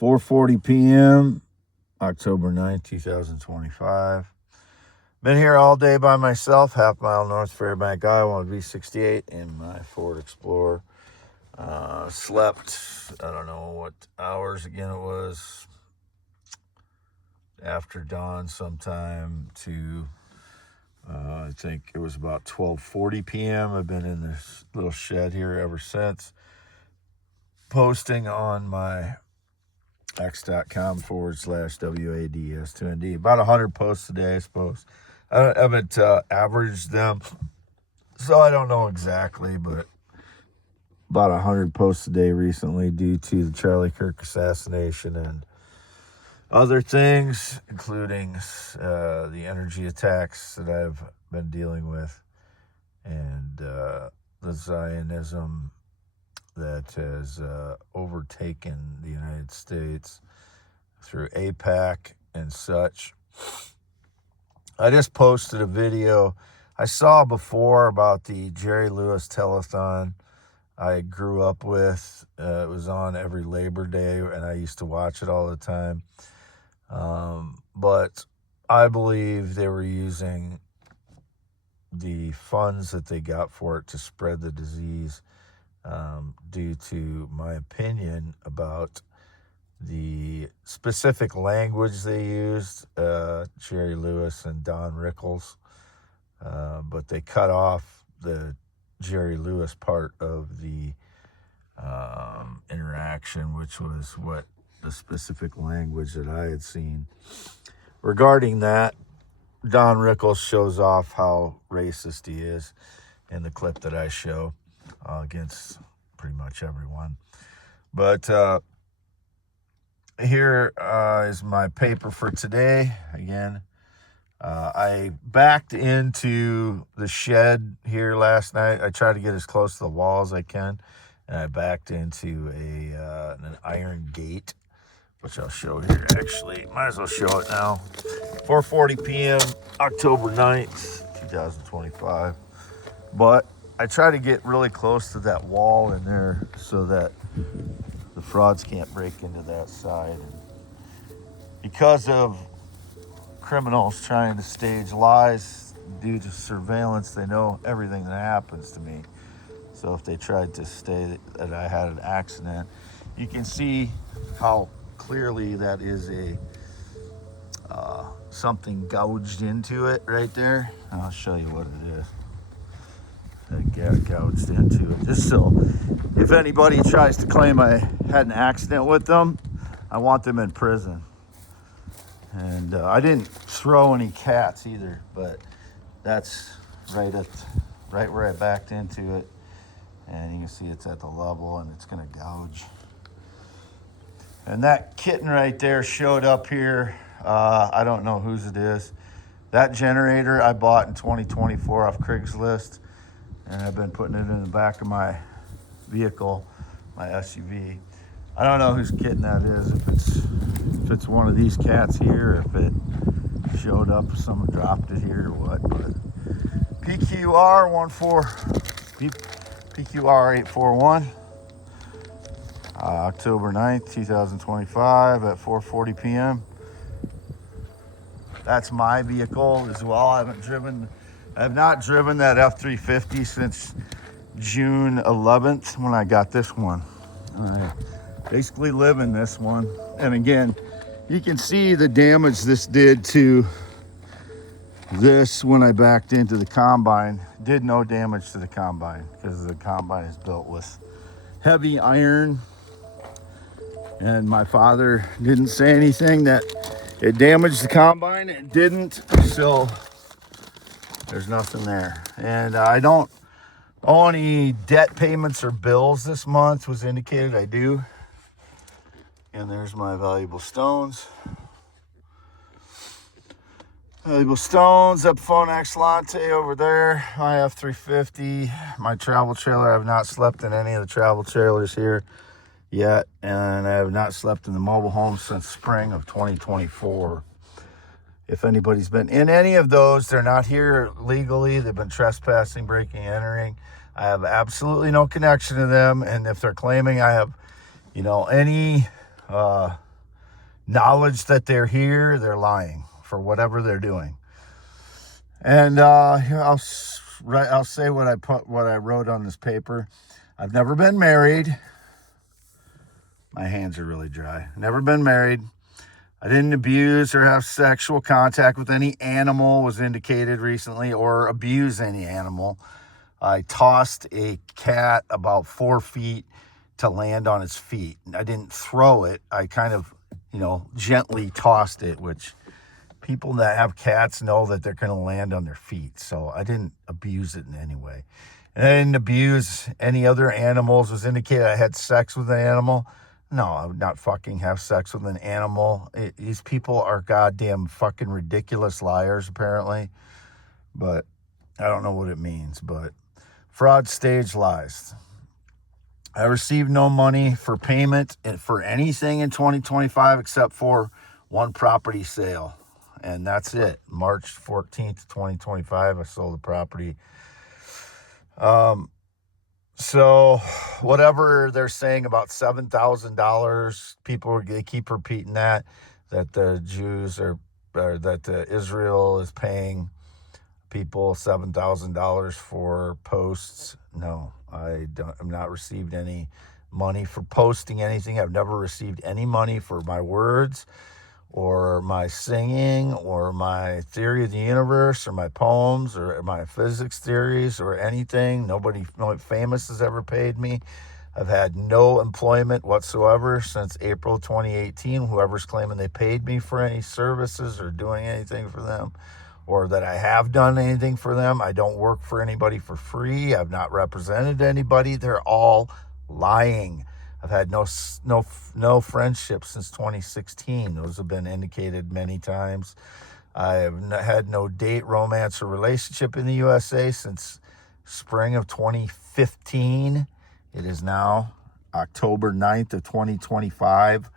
4:40 p.m., October 9th, 2025. Been here all day by myself, half mile north Fairbank, Iowa, on V68 in my Ford Explorer. Slept, I don't know what hours again it was, after dawn sometime to, I think it was about 12:40 p.m. I've been in this little shed here ever since, posting on my x.com/WADS2ND. About 100 posts a day, I suppose. I haven't averaged them, so I don't know exactly, but about 100 posts a day recently due to the Charlie Kirk assassination and other things, including the energy attacks that I've been dealing with, and the Zionism that has overtaken the United States through APAC and such. I just posted a video I saw before about the Jerry Lewis telethon I grew up with. It was on every Labor Day, and I used to watch it all the time. But I believe they were using the funds that they got for it to spread the disease, due to my opinion about the specific language they used, Jerry Lewis and Don Rickles. But they cut off the Jerry Lewis part of the interaction, which was what the specific language that I had seen. Regarding that, Don Rickles shows off how racist he is in the clip that I show, against pretty much everyone. But here is my paper for today. Again, I backed into the shed here last night. I tried to get as close to the wall as I can, and I backed into an iron gate, which I'll show here. Actually, might as well show it now. 4:40 p.m., October 9th, 2025. But I try to get really close to that wall in there so that the frauds can't break into that side. And because of criminals trying to stage lies due to surveillance, they know everything that happens to me. So if they tried to say that I had an accident, you can see how clearly that is a something gouged into it right there. I'll show you what it is. That gouged into it. Just so if anybody tries to claim I had an accident with them, I want them in prison. And I didn't throw any cats either, but that's right where I backed into it. And you can see it's at the level, and it's going to gouge. And that kitten right there showed up here. I don't know whose it is. That generator I bought in 2024 off Craigslist, and I've been putting it in the back of my vehicle, my SUV. I don't know whose kitten that is, if it's one of these cats here, or if it showed up, someone dropped it here or what. But PQR 841, October 9th, 2025 at 4:40 p.m. That's my vehicle as well. I have not driven that F-350 since June 11th when I got this one. I basically live in this one. And again, you can see the damage this did to this when I backed into the combine. Did no damage to the combine because the combine is built with heavy iron. And my father didn't say anything that it damaged the combine. It didn't, so there's nothing there. And I don't owe any debt payments or bills this month, was indicated. I do. And there's my valuable stones. Valuable stones, Epiphone X Latte over there. My F-350, my travel trailer. I have not slept in any of the travel trailers here yet, and I have not slept in the mobile home since spring of 2024. If anybody's been in any of those, they're not here legally. They've been trespassing, breaking, entering. I have absolutely no connection to them, and if they're claiming I have, any knowledge that they're here, they're lying for whatever they're doing. And here I'll say what I wrote on this paper. I've never been married. My hands are really dry. Never been married. I didn't abuse or have sexual contact with any animal, was indicated recently, or abuse any animal. I tossed a cat about 4 feet to land on its feet. I didn't throw it. I kind of, gently tossed it, which people that have cats know that they're going to land on their feet. So I didn't abuse it in any way. And I didn't abuse any other animals. It was indicated I had sex with an animal. No, I would not fucking have sex with an animal. These people are goddamn fucking ridiculous liars, apparently. But I don't know what it means. But fraud stage lies. I received no money for payment for anything in 2025 except for one property sale. And that's it. March 14th, 2025, I sold the property. So whatever they're saying about $7,000, they keep repeating that the Jews that Israel is paying people $7,000 for posts. No, I'm not received any money for posting anything. I've never received any money for my words or my singing or my theory of the universe or my poems or my physics theories or anything. Nobody famous has ever paid me. I've had no employment whatsoever since April 2018. Whoever's claiming they paid me for any services or doing anything for them or that I have done anything for them. I don't work for anybody for free. I've not represented anybody. They're all lying. I've had no friendships since 2016. Those have been indicated many times. I have had no date, romance, or relationship in the USA since spring of 2015. It is now October 9th of 2025.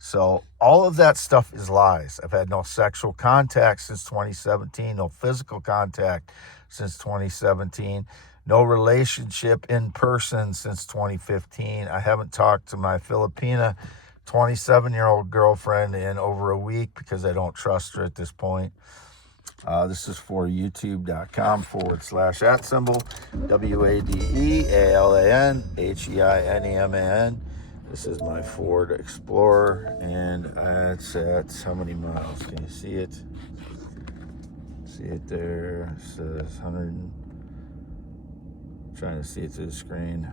So all of that stuff is lies. I've had no sexual contact since 2017, no physical contact since 2017. No relationship in person since 2015. I haven't talked to my Filipina 27-year-old girlfriend in over a week because I don't trust her at this point. This is for youtube.com/@symbol WADEALANHEINEMAN. This is my Ford Explorer, and it's at how many miles? Can you see it? See it there? It says 100. Trying to see it through the screen.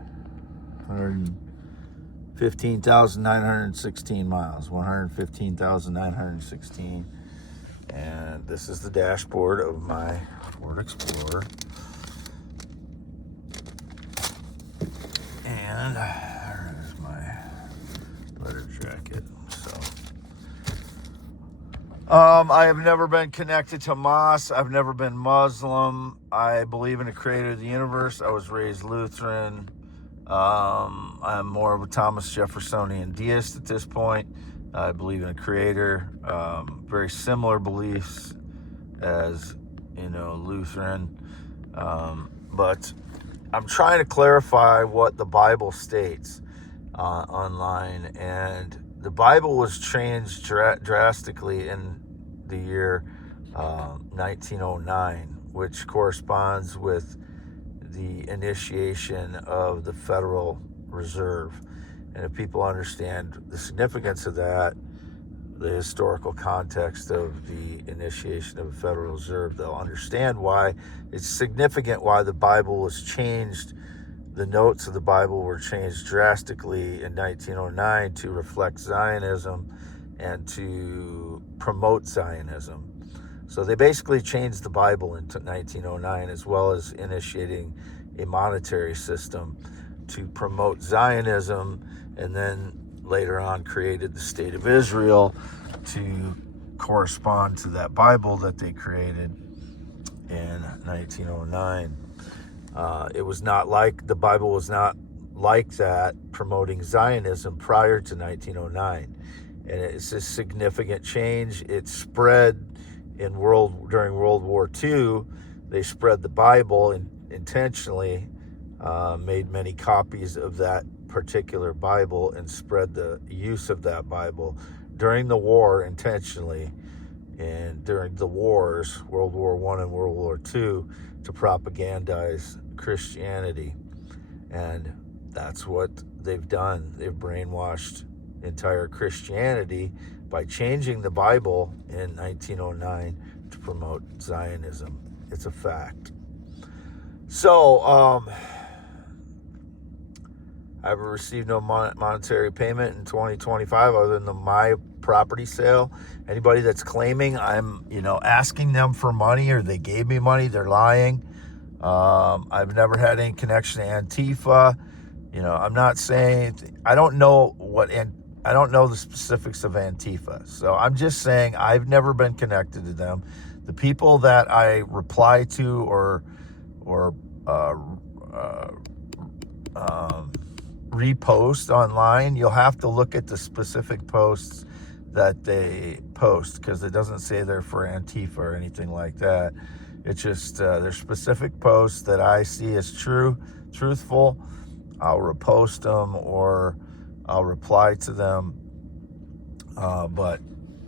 115,916 miles. 115,916. And this is the dashboard of my Ford Explorer. And there's my letter jacket. I have never been connected to Hamas. I've never been Muslim. I believe in a creator of the universe. I was raised Lutheran. I'm more of a Thomas Jeffersonian deist at this point. I believe in a creator. Very similar beliefs as, Lutheran. But I'm trying to clarify what the Bible states online. And the Bible was changed drastically in the year 1909, which corresponds with the initiation of the Federal Reserve. And if people understand the significance of that, the historical context of the initiation of the Federal Reserve, they'll understand why it's significant, why the Bible was changed. The notes of the Bible were changed drastically in 1909 to reflect Zionism and to promote Zionism. So they basically changed the Bible in 1909, as well as initiating a monetary system to promote Zionism, and then later on created the State of Israel to correspond to that Bible that they created in 1909. It was not like, the Bible was not like that, promoting Zionism prior to 1909. And it's a significant change. It spread during World War II. They spread the Bible and intentionally made many copies of that particular Bible and spread the use of that Bible during the war intentionally, and during the wars, World War I and World War II, to propagandize Christianity. And that's what they've done. They've brainwashed entire Christianity by changing the Bible in 1909 to promote Zionism. It's a fact. So, I've received no monetary payment in 2025 other than my property sale. Anybody that's claiming I'm, asking them for money or they gave me money, they're lying. I've never had any connection to Antifa. I'm not saying, I don't know the specifics of Antifa. So I'm just saying I've never been connected to them. The people that I reply to or repost online, you'll have to look at the specific posts that they post, because it doesn't say they're for Antifa or anything like that. It's just they're specific posts that I see as truthful. I'll repost them or I'll reply to them. But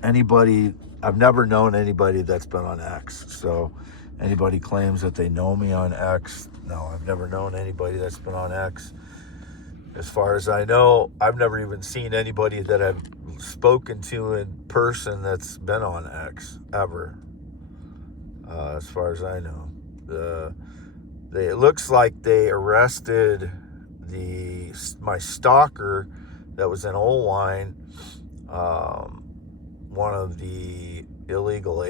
I've never known anybody that's been on X. So anybody claims that they know me on X, no, I've never known anybody that's been on X. As far as I know, I've never even seen anybody that I've spoken to in person that's been on X, ever. As far as I know. It looks like they arrested my stalker that was in Oelwein, one of the illegal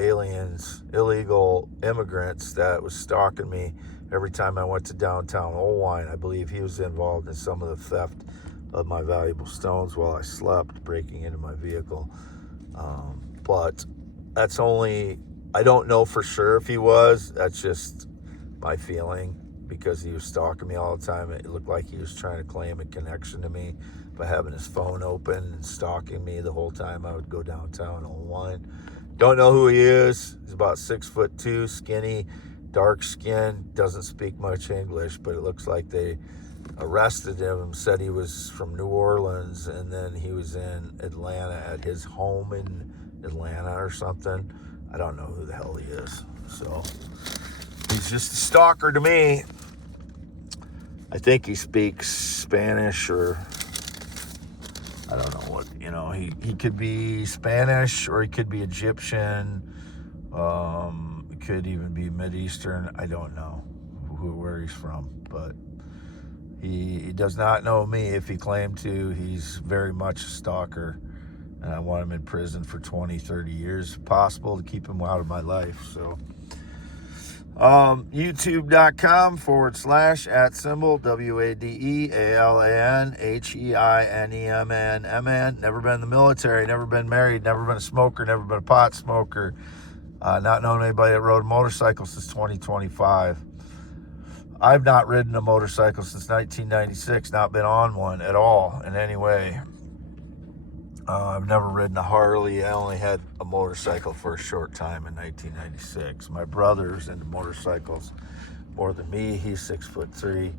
immigrants that was stalking me every time I went to downtown Oelwein. I believe he was involved in some of the theft of my valuable stones while I slept, breaking into my vehicle. But that's only, I don't know for sure if he was. That's just my feeling, because he was stalking me all the time. It looked like he was trying to claim a connection to me by having his phone open and stalking me the whole time I would go downtown Oelwein. Don't know who he is. He's about 6'2", skinny, dark skin, doesn't speak much English, but it looks like they arrested him, said he was from New Orleans, and then he was in Atlanta at his home in Atlanta or something. I don't know who the hell he is. So he's just a stalker to me. I think he speaks Spanish, or I don't know what, he could be Spanish or he could be Egyptian. It could even be Mideastern. I don't know where he's from, but he does not know me. If he claimed to, he's very much a stalker, and I want him in prison for 20, 30 years, if possible, to keep him out of my life. So youtube.com/@symbol WADEALANHEINEMNMN. Never been in the military, never been married, never been a smoker, never been a pot smoker. Not known anybody that rode a motorcycle since 2025. I've not ridden a motorcycle since 1996, not been on one at all in any way. I've never ridden a Harley. I only had a motorcycle for a short time in 1996. My brother's into motorcycles more than me. He's 6'3".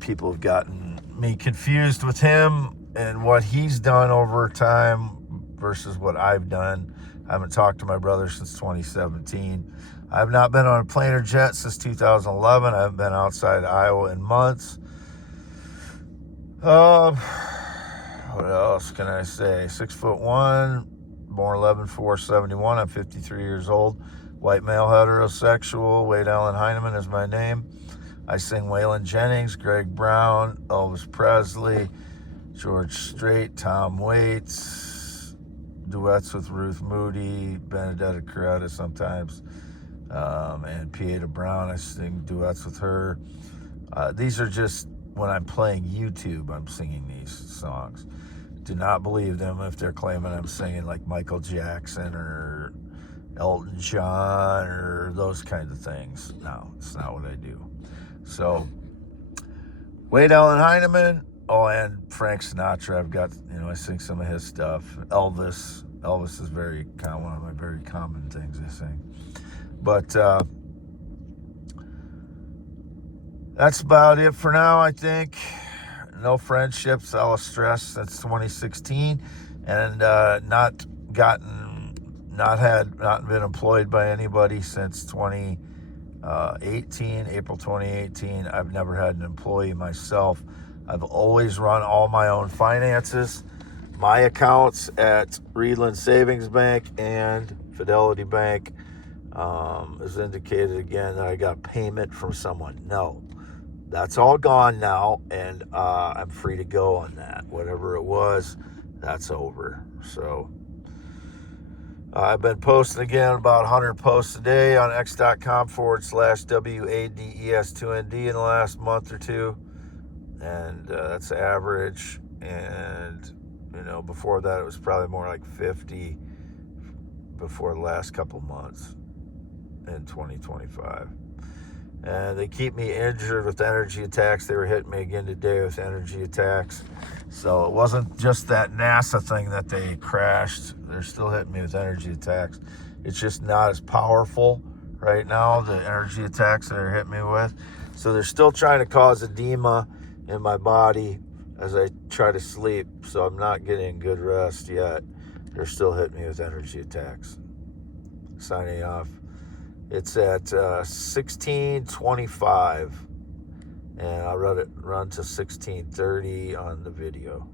People have gotten me confused with him and what he's done over time versus what I've done. I haven't talked to my brother since 2017. I've not been on a plane or jet since 2011. I haven't been outside Iowa in months. What else can I say? 6'1", born 11/4/71. I'm 53 years old. White male, heterosexual. Wade Allen Heineman is my name. I sing Waylon Jennings, Greg Brown, Elvis Presley, George Strait, Tom Waits, duets with Ruth Moody, Benedetta Coretta sometimes, and Pieta Brown. I sing duets with her. These are just when I'm playing YouTube, I'm singing these songs. Do not believe them if they're claiming I'm singing like Michael Jackson or Elton John or those kinds of things. No, it's not what I do. So, Wade Allen Heineman. Oh, and Frank Sinatra. I've got, I sing some of his stuff. Elvis is one of my very common things I sing. But that's about it for now, I think. No friendships. I lost stress since 2016. and not been employed by anybody since 2018, April 2018. I've never had an employee myself. I've always run all my own finances. My accounts at Reedland Savings Bank and Fidelity Bank is indicated again that I got payment from someone. No, that's all gone now, and I'm free to go on that. Whatever it was, that's over. So I've been posting again about 100 posts a day on x.com/WADES2ND in the last month or two, and that's average. And before that it was probably more like 50 before the last couple months in 2025. And they keep me injured with energy attacks. They were hitting me again today with energy attacks. So it wasn't just that NASA thing that they crashed. They're still hitting me with energy attacks. It's just not as powerful right now, the energy attacks that they're hitting me with. So they're still trying to cause edema in my body as I try to sleep. So I'm not getting good rest yet. They're still hitting me with energy attacks. Signing off. It's at 16:25, and I'll run to 16:30 on the video.